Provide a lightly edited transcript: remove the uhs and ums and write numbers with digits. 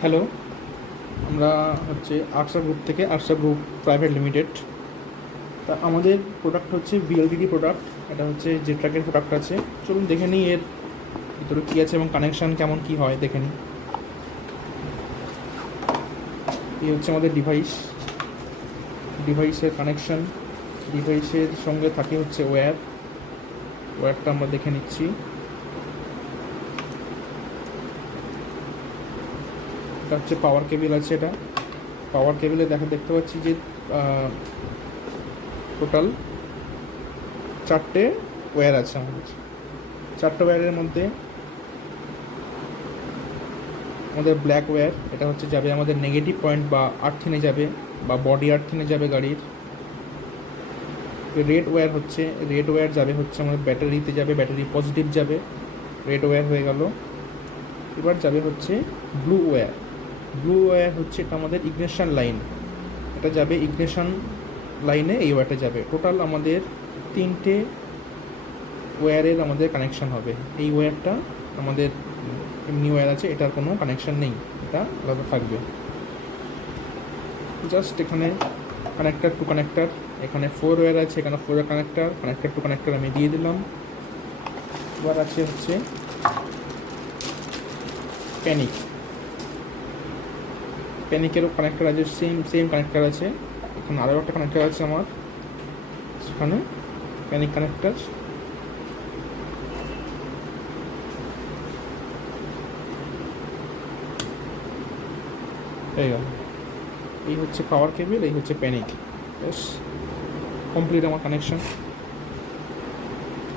Hello, আমরা হচ্ছে ARSA group থেকে আরসা গ্রুপ প্রাইভেট লিমিটেড। তা আমাদের প্রোডাক্ট হচ্ছে ভিএলডিডি প্রোডাক্ট। এটা হচ্ছে যে ট্রাকের প্রোডাক্ট আছে। চলুন দেখে নিই এর ভিতরে কী আছে এবং কানেকশান কেমন কী হয় দেখে নিই। এই হচ্ছে আমাদের ডিভাইসের কানেকশান। ডিভাইসের সঙ্গে থাকে হচ্ছে ওয়্যারটা আমরা দেখে নিচ্ছি। এটা হচ্ছে পাওয়ার কেবিল আছে। এটা পাওয়ার কেবিলে দেখতে পাচ্ছি যে টোটাল 4টে ওয়্যার আছে আমাদের। 4টে ওয়্যারের মধ্যে আমাদের ব্ল্যাক ওয়্যার, এটা হচ্ছে যাবে আমাদের নেগেটিভ পয়েন্ট বা আর্থিনে যাবে বা বডি আর্থিনে যাবে গাড়ির। রেড ওয়্যার যাবে হচ্ছে আমাদের ব্যাটারিতে যাবে, ব্যাটারি পজিটিভ যাবে, রেড ওয়্যার হয়ে গেল। এবার যাবে হচ্ছে ব্লু ওয়্যার হচ্ছে এটা আমাদের ইগনিশন লাইন, এটা যাবে ইগনিশন লাইনে, এই ওয়্যারটা যাবে। টোটাল আমাদের 3টে ওয়্যারের আমাদের কানেকশান হবে। এই ওয়্যারটা আমাদের এমনি ওয়্যার আছে, এটার কোনো কানেকশান নেই, এটা আলাদা থাকবে। জাস্ট এখানে কানেক্টার টু কানেক্টার, এখানে 4 ওয়্যার আছে, এখানে 4 কানেক্টার টু কানেক্টার আমি দিয়ে দিলাম। এবার আছে হচ্ছে প্যানিকেরও কানেক্টার আছে, সেম কানেক্টার আছে। এখানে আরও একটা কানেক্টার আছে আমার, সেখানে প্যানিক কানেক্টার। এই গেল, এই হচ্ছে পাওয়ার কেবিল, এই হচ্ছে প্যানিক। ব্যাস কমপ্লিট আমার কানেকশন।